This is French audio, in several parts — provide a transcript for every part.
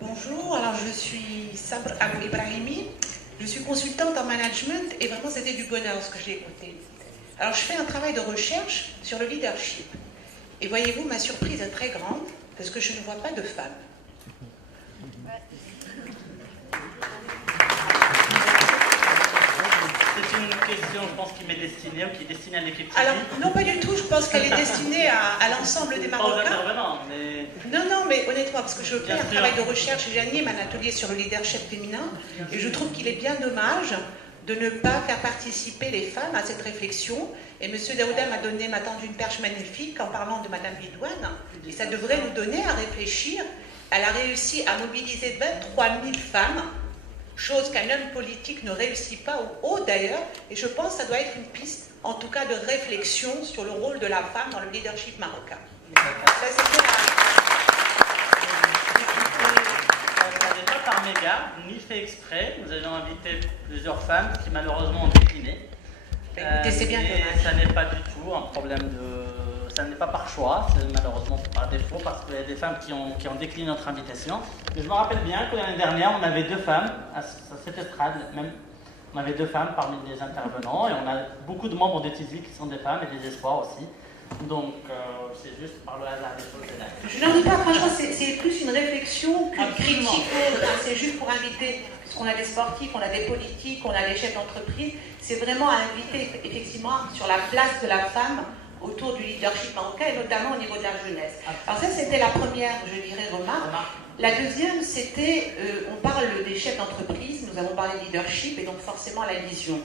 Bonjour, alors je suis Sabr Abou Ibrahimi, je suis consultante en management et vraiment c'était du bonheur ce que j'ai écouté. Alors je fais un travail de recherche sur le leadership et voyez-vous, ma surprise est très grande parce que je ne vois pas de femmes. C'est une question, je pense, qui m'est destinée ou qui est destinée à l'équipe. Alors, non, pas du tout, je pense qu'elle est destinée à l'ensemble des Marocains. Mais... Non, mais honnêtement, parce que je fais un travail de recherche et j'anime un atelier sur le leadership féminin et je trouve qu'il est bien dommage de ne pas faire participer les femmes à cette réflexion. Et M. Daouda m'a tendu une perche magnifique en parlant de Mme Bidouane, et ça devrait nous donner à réfléchir. Elle a réussi à mobiliser 23 000 femmes, chose qu'un homme politique ne réussit pas, ou d'ailleurs, et je pense que ça doit être une piste, en tout cas de réflexion sur le rôle de la femme dans le leadership marocain. Ça n'est pas par mégarde, ni fait exprès. Nous avions invité plusieurs femmes qui malheureusement ont décliné. Écoutez, c'est bien dommage. Ça n'est pas du tout un problème de... Ça n'est pas par choix, c'est malheureusement par défaut, parce qu'il y a des femmes qui ont décliné notre invitation. Mais je me rappelle bien que l'année dernière, on avait 2 femmes, à cette estrade même, on avait 2 femmes parmi les intervenants, et on a beaucoup de membres de TISI qui sont des femmes, et des espoirs aussi. Donc, c'est juste par le hasard des choses. Je n'en dis pas, franchement, c'est plus une réflexion qu'une critique. C'est juste pour inviter, parce qu'on a des sportifs, on a des politiques, on a des chefs d'entreprise, c'est vraiment à inviter effectivement sur la place de la femme autour du leadership marocain et notamment au niveau de la jeunesse. Alors ça, c'était la première, je dirais, remarque. La deuxième, c'était, on parle des chefs d'entreprise, nous avons parlé de leadership et donc forcément la vision.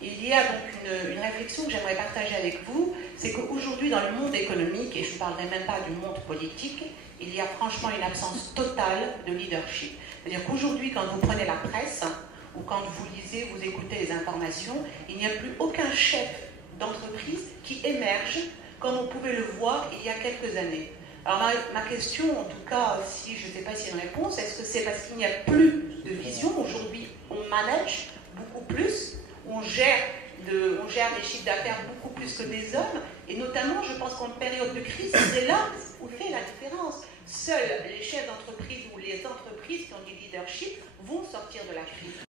Il y a donc une réflexion que j'aimerais partager avec vous, c'est qu'aujourd'hui dans le monde économique, et je ne parlerai même pas du monde politique, il y a franchement une absence totale de leadership. C'est-à-dire qu'aujourd'hui, quand vous prenez la presse, ou quand vous lisez, vous écoutez les informations, il n'y a plus aucun chef d'entreprise qui émerge comme on pouvait le voir il y a quelques années. Alors ma question, en tout cas, si je ne sais pas s'il y a une réponse, est-ce que c'est parce qu'il n'y a plus de vision? Aujourd'hui, on manage beaucoup plus, on gère des chiffres d'affaires beaucoup plus que des hommes, et notamment, je pense qu'en période de crise, c'est là où fait la différence. Seuls les chefs d'entreprise ou les entreprises qui ont du leadership vont sortir de la crise.